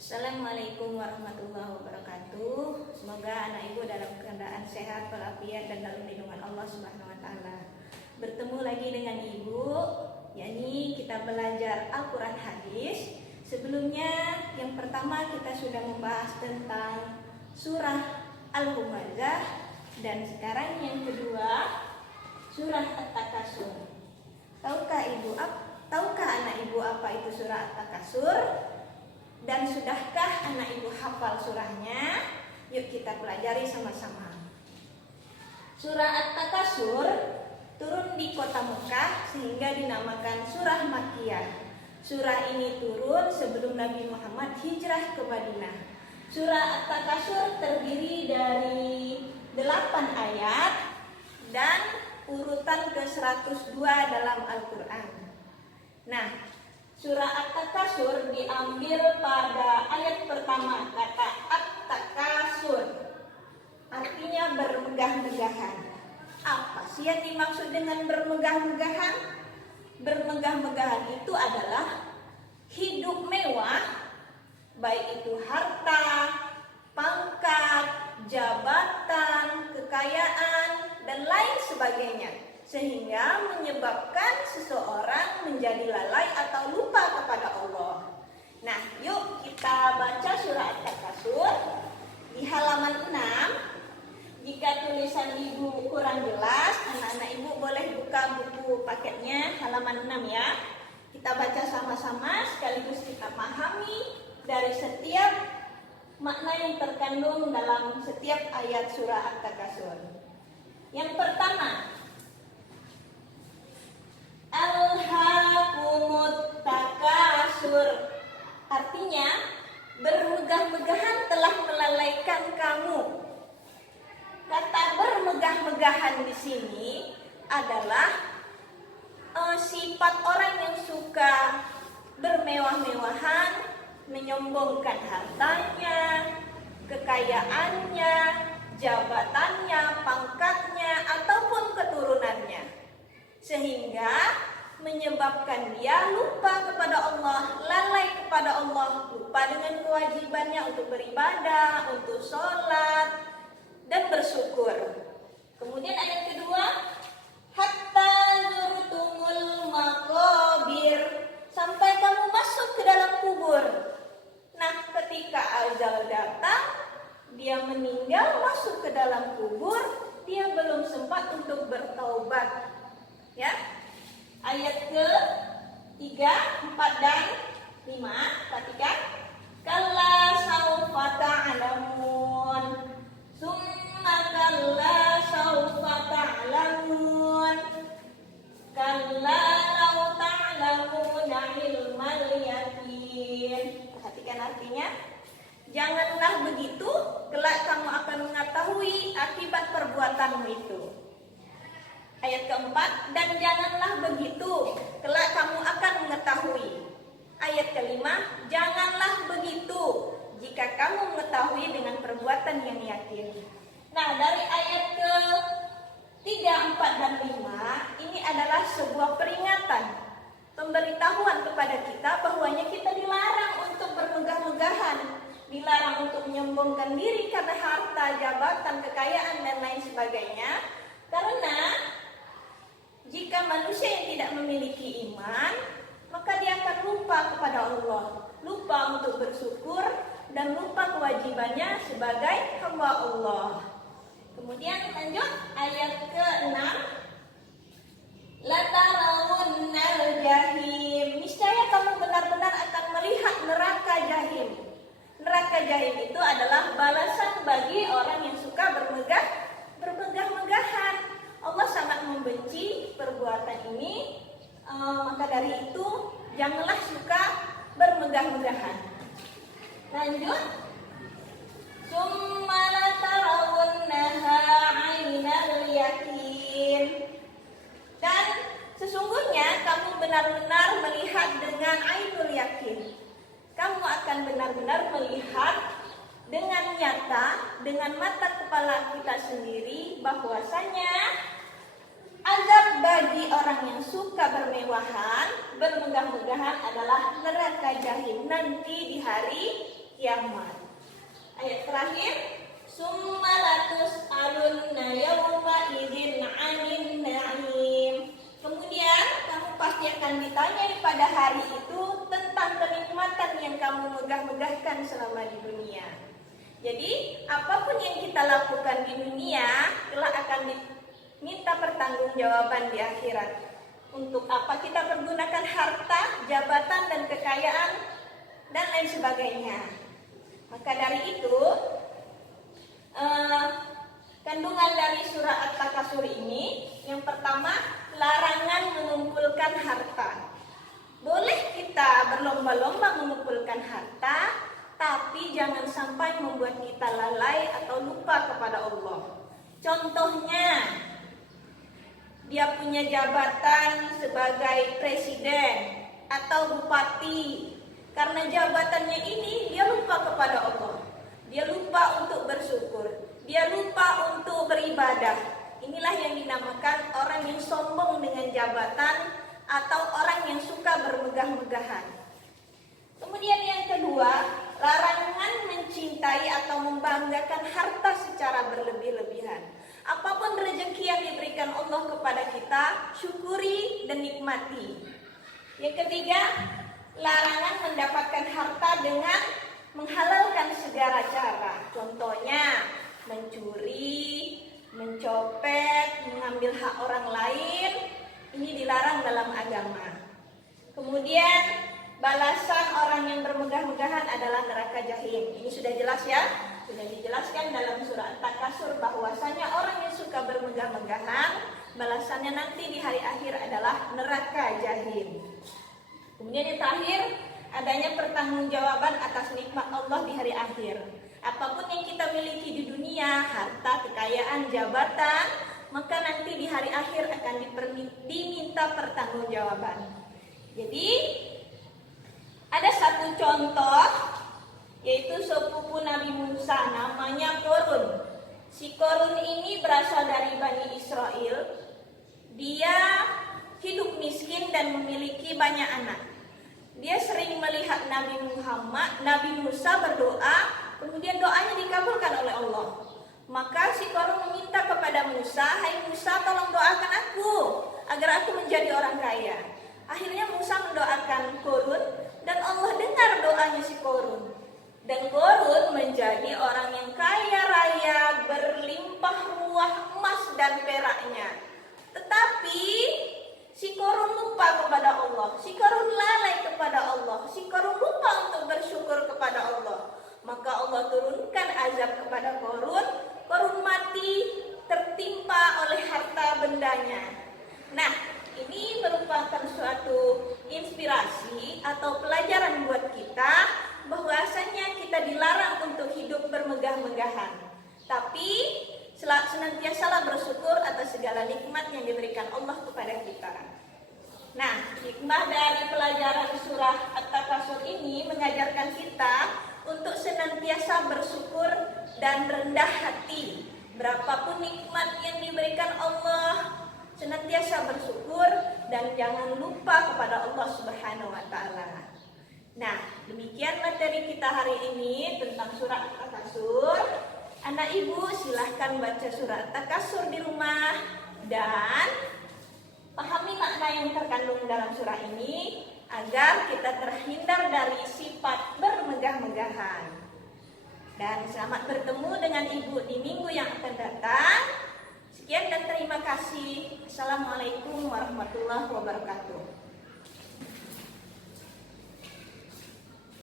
Assalamualaikum warahmatullahi wabarakatuh. Semoga anak ibu dalam keadaan sehat, walafiat, dan dalam lindungan Allah Subhanahu wa taala. Bertemu lagi dengan ibu, yakni kita belajar Al-Qur'an hadis. Sebelumnya yang pertama kita sudah membahas tentang surah Al-Humazah, dan sekarang yang kedua surah At-Takasur. Tahukah anak ibu apa itu surah At-Takasur? Dan sudahkah anak ibu hafal surahnya? Yuk kita pelajari sama-sama. Surah At-Takasur turun di kota Mekah sehingga dinamakan surah Makkiyah. Surah ini turun sebelum Nabi Muhammad hijrah ke Madinah. Surah At-Takasur terdiri dari 8 ayat dan urutan ke-102 dalam Al-Quran. Nah, surah At-Takasur diambil pada ayat pertama, kata At-Takasur, artinya bermegah-megahan. Apa sih yang dimaksud dengan bermegah-megahan? Bermegah-megahan itu adalah hidup mewah, baik itu harta, pangkat, jabatan, kekayaan, dan lain sebagainya, sehingga menyebabkan seseorang menjadi lalai atau lupa kepada Allah. Nah, yuk kita baca surah At-Takasur di halaman 6. Jika tulisan ibu kurang jelas, anak-anak ibu boleh buka buku paketnya halaman 6 ya. Kita baca sama-sama sekaligus kita pahami dari setiap makna yang terkandung dalam setiap ayat surah At-Takasur. Yang pertama, Alhaakumut Takasur, artinya bermegah-megahan telah melalaikan kamu. Kata bermegah-megahan di sini adalah sifat orang yang suka bermewah-mewahan, menyombongkan hartanya, kekayaannya, jabatannya, pangkatnya, ataupun keturunannya, sehingga menyebabkan dia lupa kepada Allah, lalai kepada Allah, lupa dengan kewajibannya untuk beribadah, untuk sholat, dan bersyukur. Kemudian ayat kedua, hatta zurtumul maqabir, sampai kamu masuk ke dalam kubur. Nah, ketika ajal datang, dia meninggal masuk ke dalam kubur, dia belum sempat untuk bertaubat. Ya, ayat ke-3, 4, dan 5, perhatikan. Kalla saufa ta'lamun, summa kalla saufa ta'lamun, kalla law ta'lamuna ilmal yaqin. Perhatikan artinya. Janganlah begitu, kelak kamu akan mengetahui akibat perbuatanmu itu. Ayat keempat, dan janganlah begitu, kelak kamu akan mengetahui. Ayat kelima, janganlah begitu, jika kamu mengetahui dengan perbuatan yang yakin. Nah, dari ayat ke-3, 4, dan 5, ini adalah sebuah peringatan, pemberitahuan kepada kita bahwanya kita dilarang untuk bermegah-megahan, dilarang untuk menyombongkan diri karena harta, jabatan, kekayaan, dan lain sebagainya. Karena jika manusia yang tidak memiliki iman, maka dia akan lupa kepada Allah, lupa untuk bersyukur, dan lupa kewajibannya sebagai hamba Allah. Kemudian lanjut ayat ke-6, latarawunnal jahim, niscaya kamu benar-benar akan melihat neraka jahim. Neraka jahim itu adalah balasan bagi orang yang suka bermegah-megahan. Allah sangat membenci perbuatan ini, maka dari itu janganlah suka bermegah-megahan. Lanjut, summa latarawunnaha 'ainal yaqin, dan sesungguhnya kamu benar-benar melihat dengan ainul yakin. Kamu akan benar-benar melihat dengan nyata, dengan mata kepala kita sendiri, bahwasanya azab bagi orang yang suka bermewahan, bermegah-megahan adalah neraka jahim nanti di hari kiamat. Ayat terakhir, summa latus'alunna yawma idzin 'anil na'im. Kemudian kamu pasti akan ditanya pada hari itu tentang kenikmatan yang kamu megah-megahkan selama di dunia. Jadi apapun yang kita lakukan di dunia kelak akan diminta pertanggungjawaban di akhirat. Untuk apa kita pergunakan harta, jabatan, dan kekayaan, dan lain sebagainya. Maka dari itu kandungan dari surah At-Takasur ini, yang pertama, larangan mengumpulkan harta. Boleh kita berlomba-lomba mengumpulkan harta, tapi jangan sampai membuat kita lalai atau lupa kepada Allah. Contohnya, dia punya jabatan sebagai presiden atau bupati. Karena jabatannya ini, dia lupa kepada Allah. Dia lupa untuk bersyukur. Dia lupa untuk beribadah. Inilah yang dinamakan orang yang sombong dengan jabatan atau orang yang suka bermegah-megahan. Kemudian yang kedua, larangan mencintai atau membanggakan harta secara berlebih-lebihan. Apapun rezeki yang diberikan Allah kepada kita, syukuri dan nikmati. Yang ketiga, larangan mendapatkan harta dengan menghalalkan segala cara. Contohnya, mencuri, mencopet, mengambil hak orang lain. Ini dilarang dalam agama. Kemudian balasan orang yang bermegah-megahan adalah neraka jahim. Ini sudah jelas ya. Sudah dijelaskan dalam surah At-Takasur bahwasanya orang yang suka bermegah-megahan, balasannya nanti di hari akhir adalah neraka jahim. Kemudian yang terakhir, adanya pertanggungjawaban atas nikmat Allah di hari akhir. Apapun yang kita miliki di dunia, harta, kekayaan, jabatan, maka nanti di hari akhir akan diminta pertanggungjawaban. Jadi ada satu contoh, yaitu sepupu Nabi Musa, namanya Korun. Si Korun ini berasal dari Bani Israel. Dia hidup miskin dan memiliki banyak anak. Dia sering melihat Nabi Musa berdoa, kemudian doanya dikabulkan oleh Allah. Maka si Korun meminta kepada Musa, "Hai Musa, tolong doakan aku agar aku menjadi orang kaya." Akhirnya Musa mendoakan Korun dan Allah dengar doanya si Korun. Dan Korun menjadi orang yang kaya raya, berlimpah ruah emas dan peraknya. Tetapi si Korun lupa kepada Allah, si Korun lalai kepada Allah, si Korun lupa untuk bersyukur kepada Allah. Maka Allah turunkan azab kepada Korun. Korun mati tertimpa oleh harta bendanya. Nah, ini merupakan suatu inspirasi atau pelajaran buat kita bahwasanya kita dilarang untuk hidup bermegah-megahan. Tapi senantiasalah bersyukur atas segala nikmat yang diberikan Allah kepada kita. Nah, hikmah dari pelajaran surah At-Takasur ini mengajarkan kita untuk senantiasa bersyukur dan rendah hati. Berapapun nikmat yang diberikan Allah, senantiasa bersyukur dan jangan lupa kepada Allah Subhanahu wa taala. Nah, demikian materi kita hari ini tentang surah At-Takasur. Anak ibu silahkan baca surah At-Takasur di rumah dan pahami makna yang terkandung dalam surah ini agar kita terhindar dari sifat bermegah-megahan. Dan selamat bertemu dengan ibu di minggu yang akan datang. Sekian dan terima kasih. Assalamualaikum warahmatullahi wabarakatuh.